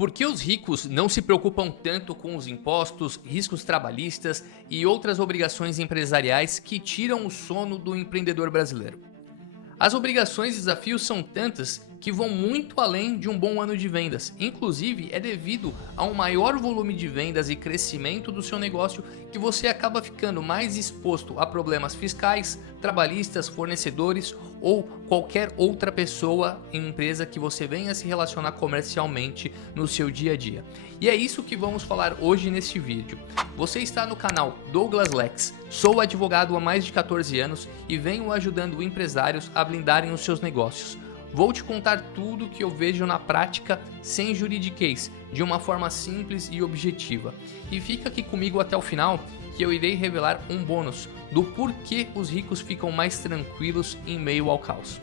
Por que os ricos não se preocupam tanto com os impostos, riscos trabalhistas e outras obrigações empresariais que tiram o sono do empreendedor brasileiro? As obrigações e desafios são tantas que vão muito além de um bom ano de vendas. Inclusive, é devido a um maior volume de vendas e crescimento do seu negócio que você acaba ficando mais exposto a problemas fiscais, trabalhistas, fornecedores ou qualquer outra pessoa em empresa que você venha se relacionar comercialmente no seu dia a dia. E é isso que vamos falar hoje neste vídeo. Você está no canal Douglas Lex, sou advogado há mais de 14 anos e venho ajudando empresários a blindarem os seus negócios. Vou te contar tudo que eu vejo na prática sem juridiquês, de uma forma simples e objetiva. E fica aqui comigo até o final que eu irei revelar um bônus do porquê os ricos ficam mais tranquilos em meio ao caos.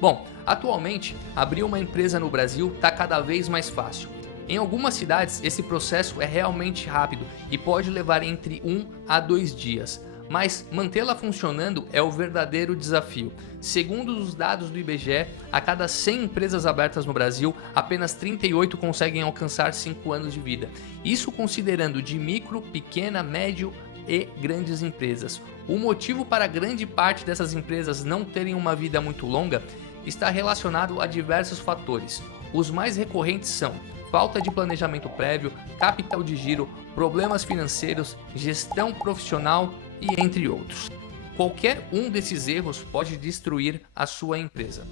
Bom, atualmente abrir uma empresa no Brasil está cada vez mais fácil. Em algumas cidades esse processo é realmente rápido e pode levar entre 1 a 2 dias. Mas mantê-la funcionando é o verdadeiro desafio. Segundo os dados do IBGE, a cada 100 empresas abertas no Brasil, apenas 38 conseguem alcançar 5 anos de vida. Isso considerando de micro, pequena, médio e grandes empresas. O motivo para grande parte dessas empresas não terem uma vida muito longa está relacionado a diversos fatores. Os mais recorrentes são falta de planejamento prévio, capital de giro, problemas financeiros, gestão profissional e entre outros. Qualquer um desses erros pode destruir a sua empresa.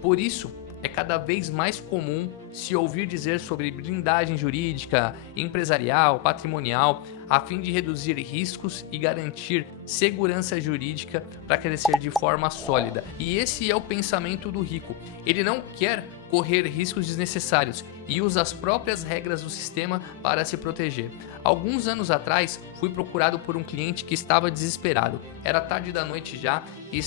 Por isso, é cada vez mais comum se ouvir dizer sobre blindagem jurídica, empresarial, patrimonial, a fim de reduzir riscos e garantir segurança jurídica para crescer de forma sólida. E esse é o pensamento do rico. Ele não quer correr riscos desnecessários e usa as próprias regras do sistema para se proteger. Alguns anos atrás, fui procurado por um cliente que estava desesperado. Era tarde da noite já e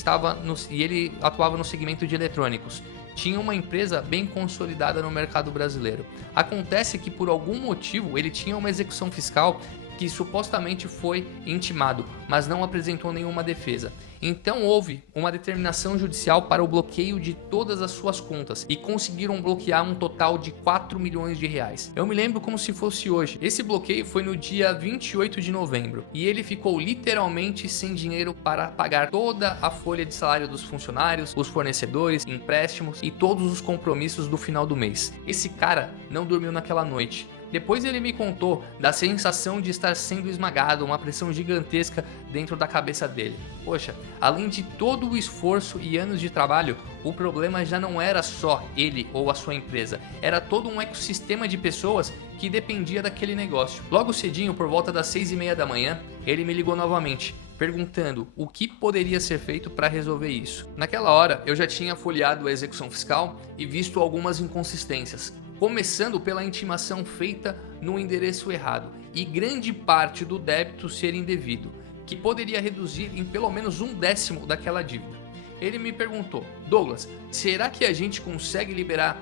ele atuava no segmento de eletrônicos. Tinha uma empresa bem consolidada no mercado brasileiro. Acontece que por algum motivo ele tinha uma execução fiscal que supostamente foi intimado, mas não apresentou nenhuma defesa. Então houve uma determinação judicial para o bloqueio de todas as suas contas e conseguiram bloquear um total de 4 milhões de reais. Eu me lembro como se fosse hoje. Esse bloqueio foi no dia 28 de novembro e ele ficou literalmente sem dinheiro para pagar toda a folha de salário dos funcionários, os fornecedores, empréstimos e todos os compromissos do final do mês. Esse cara não dormiu naquela noite. Depois ele me contou da sensação de estar sendo esmagado, uma pressão gigantesca dentro da cabeça dele. Poxa, além de todo o esforço e anos de trabalho, o problema já não era só ele ou a sua empresa, era todo um ecossistema de pessoas que dependia daquele negócio. Logo cedinho, por volta das 6:30 da manhã, ele me ligou novamente, perguntando o que poderia ser feito para resolver isso. Naquela hora, eu já tinha folheado a execução fiscal e visto algumas inconsistências. Começando pela intimação feita no endereço errado e grande parte do débito ser indevido, que poderia reduzir em pelo menos 1/10 daquela dívida. Ele me perguntou: Douglas, será que a gente consegue liberar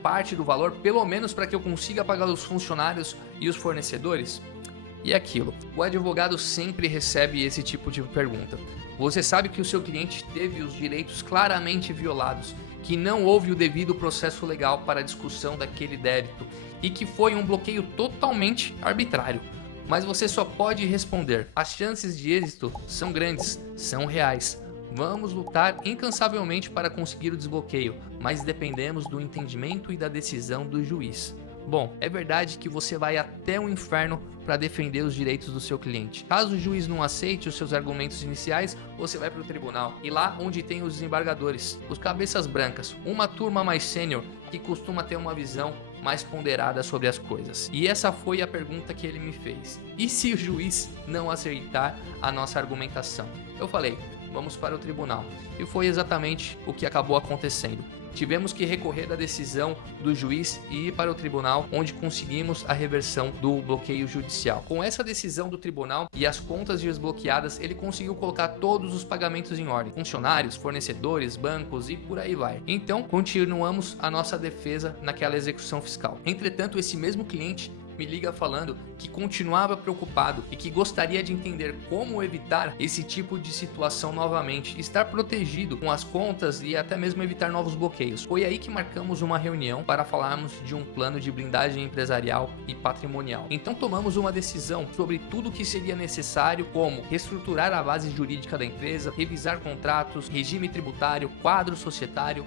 parte do valor, pelo menos para que eu consiga pagar os funcionários e os fornecedores? E aquilo, o advogado sempre recebe esse tipo de pergunta. Você sabe que o seu cliente teve os direitos claramente violados, que não houve o devido processo legal para a discussão daquele débito e que foi um bloqueio totalmente arbitrário. Mas você só pode responder: as chances de êxito são grandes, são reais. Vamos lutar incansavelmente para conseguir o desbloqueio, mas dependemos do entendimento e da decisão do juiz. Bom, é verdade que você vai até o inferno para defender os direitos do seu cliente. Caso o juiz não aceite os seus argumentos iniciais, você vai para o tribunal. E lá onde tem os desembargadores, os cabeças brancas, uma turma mais sênior que costuma ter uma visão mais ponderada sobre as coisas. E essa foi a pergunta que ele me fez: e se o juiz não aceitar a nossa argumentação? Eu falei: vamos para o tribunal. E foi exatamente o que acabou acontecendo. Tivemos que recorrer da decisão do juiz e ir para o tribunal, onde conseguimos a reversão do bloqueio judicial. Com essa decisão do tribunal e as contas desbloqueadas, ele conseguiu colocar todos os pagamentos em ordem: funcionários, fornecedores, bancos e por aí vai. Então, continuamos a nossa defesa naquela execução fiscal. Entretanto, esse mesmo cliente me liga falando que continuava preocupado e que gostaria de entender como evitar esse tipo de situação novamente, estar protegido com as contas e até mesmo evitar novos bloqueios. Foi aí que marcamos uma reunião para falarmos de um plano de blindagem empresarial e patrimonial. Então tomamos uma decisão sobre tudo o que seria necessário, como reestruturar a base jurídica da empresa, revisar contratos, regime tributário, quadro societário,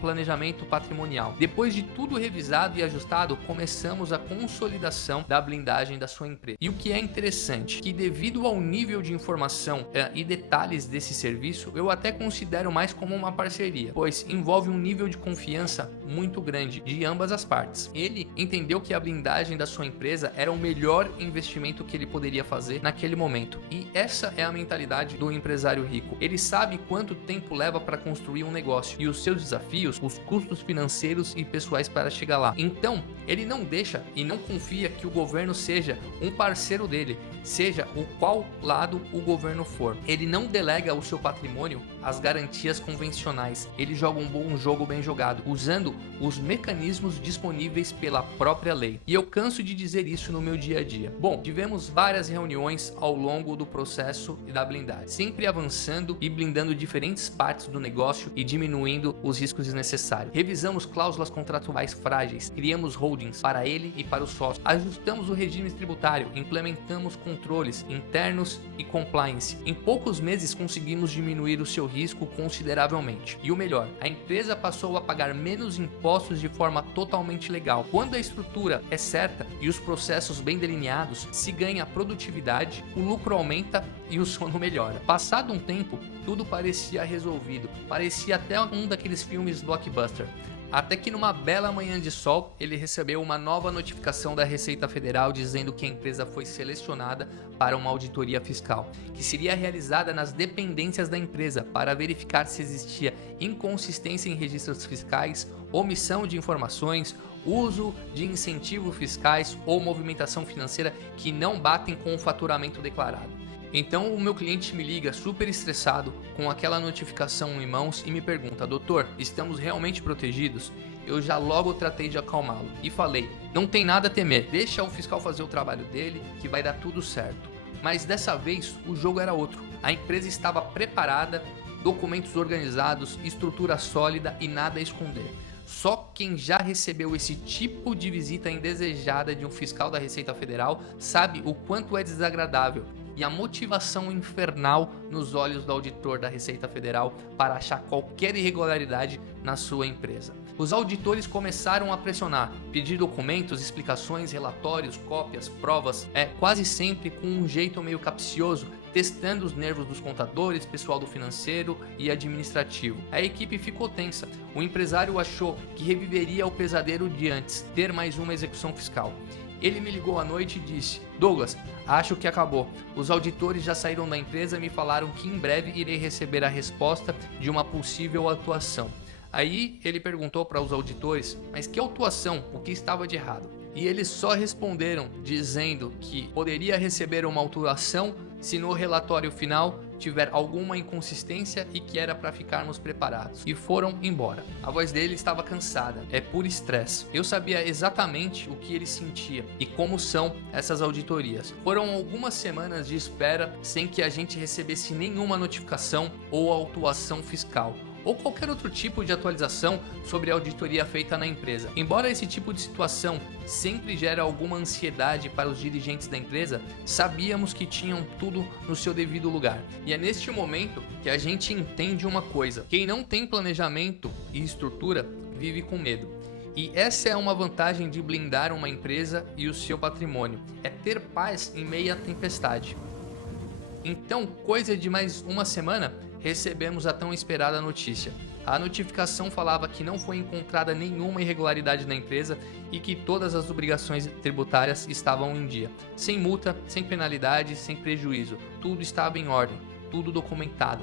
planejamento patrimonial. Depois de tudo revisado e ajustado, começamos a consolidação da blindagem da sua empresa. E o que é interessante, que devido ao nível de informação e detalhes desse serviço, eu até considero mais como uma parceria, pois envolve um nível de confiança muito grande de ambas as partes. Ele entendeu que a blindagem da sua empresa era o melhor investimento que ele poderia fazer naquele momento. E essa é a mentalidade do empresário rico. Ele sabe quanto tempo leva para construir um negócio e os seus desafios, os custos financeiros e pessoais para chegar lá. Então, ele não deixa e não confia que o governo seja um parceiro dele, seja o qual lado o governo for. Ele não delega o seu patrimônio às garantias convencionais. Ele joga um bom jogo bem jogado, usando os mecanismos disponíveis pela própria lei. E eu canso de dizer isso no meu dia a dia. Bom, tivemos várias reuniões ao longo do processo da blindagem, sempre avançando e blindando diferentes partes do negócio e diminuindo os riscos desnecessários. Revisamos cláusulas contratuais frágeis, criamos holdings para ele e para os sócios, ajustamos o regime tributário, implementamos controles internos e compliance. Em poucos meses conseguimos diminuir o seu risco consideravelmente. E o melhor, a empresa passou a pagar menos impostos de forma totalmente legal. Quando a estrutura é certa e os processos bem delineados, se ganha produtividade, o lucro aumenta e o sono melhora. Passado um tempo, tudo parecia resolvido. Parecia até um daqueles filmes blockbuster. Até que numa bela manhã de sol, ele recebeu uma nova notificação da Receita Federal dizendo que a empresa foi selecionada para uma auditoria fiscal, que seria realizada nas dependências da empresa para verificar se existia inconsistência em registros fiscais, omissão de informações, uso de incentivos fiscais ou movimentação financeira que não batem com o faturamento declarado. Então o meu cliente me liga super estressado com aquela notificação em mãos e me pergunta: doutor, estamos realmente protegidos? Eu já logo tratei de acalmá-lo e falei: não tem nada a temer, deixa o fiscal fazer o trabalho dele que vai dar tudo certo. Mas dessa vez o jogo era outro. A empresa estava preparada, documentos organizados, estrutura sólida e nada a esconder. Só quem já recebeu esse tipo de visita indesejada de um fiscal da Receita Federal sabe o quanto é desagradável e a motivação infernal nos olhos do auditor da Receita Federal para achar qualquer irregularidade na sua empresa. Os auditores começaram a pressionar, pedir documentos, explicações, relatórios, cópias, provas, quase sempre com um jeito meio capcioso, testando os nervos dos contadores, pessoal do financeiro e administrativo. A equipe ficou tensa. O empresário achou que reviveria o pesadelo de antes, ter mais uma execução fiscal. Ele me ligou à noite e disse: Douglas, acho que acabou. Os auditores já saíram da empresa e me falaram que em breve irei receber a resposta de uma possível atuação. Aí ele perguntou para os auditores: mas que atuação? O que estava de errado? E eles só responderam dizendo que poderia receber uma autuação se no relatório final tiver alguma inconsistência e que era para ficarmos preparados. E foram embora. A voz dele estava cansada, é por estresse. Eu sabia exatamente o que ele sentia e como são essas auditorias. Foram algumas semanas de espera sem que a gente recebesse nenhuma notificação ou autuação fiscal, ou qualquer outro tipo de atualização sobre a auditoria feita na empresa. Embora esse tipo de situação sempre gere alguma ansiedade para os dirigentes da empresa, sabíamos que tinham tudo no seu devido lugar. E é neste momento que a gente entende uma coisa: quem não tem planejamento e estrutura vive com medo. E essa é uma vantagem de blindar uma empresa e o seu patrimônio, é ter paz em meio à tempestade. Então, coisa de mais uma semana, recebemos a tão esperada notícia. A notificação falava que não foi encontrada nenhuma irregularidade na empresa e que todas as obrigações tributárias estavam em dia, sem multa, sem penalidade, sem prejuízo. Tudo estava em ordem, tudo documentado.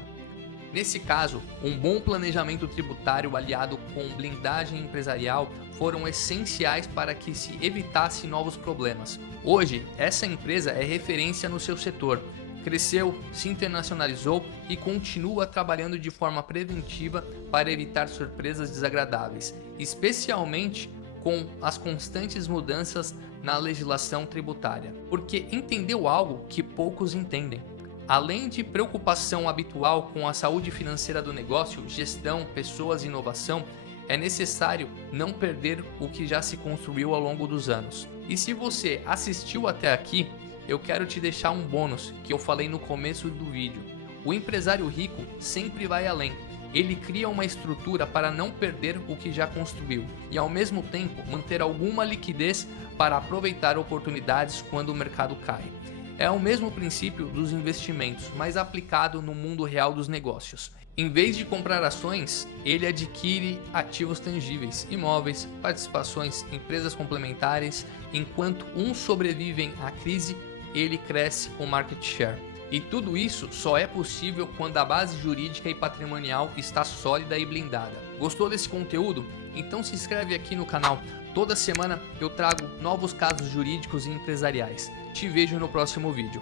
Nesse caso, um bom planejamento tributário aliado com blindagem empresarial foram essenciais para que se evitasse novos problemas. Hoje, essa empresa é referência no seu setor. Cresceu, se internacionalizou e continua trabalhando de forma preventiva para evitar surpresas desagradáveis, especialmente com as constantes mudanças na legislação tributária, porque entendeu algo que poucos entendem. Além de preocupação habitual com a saúde financeira do negócio, gestão, pessoas e inovação, é necessário não perder o que já se construiu ao longo dos anos. E se você assistiu até aqui, eu quero te deixar um bônus que eu falei no começo do vídeo. O empresário rico sempre vai além. Ele cria uma estrutura para não perder o que já construiu e, ao mesmo tempo, manter alguma liquidez para aproveitar oportunidades quando o mercado cai. É o mesmo princípio dos investimentos, mas aplicado no mundo real dos negócios. Em vez de comprar ações, ele adquire ativos tangíveis, imóveis, participações, empresas complementares. Enquanto uns sobrevivem à crise, ele cresce o market share. E tudo isso só é possível quando a base jurídica e patrimonial está sólida e blindada. Gostou desse conteúdo? Então se inscreve aqui no canal. Toda semana eu trago novos casos jurídicos e empresariais. Te vejo no próximo vídeo.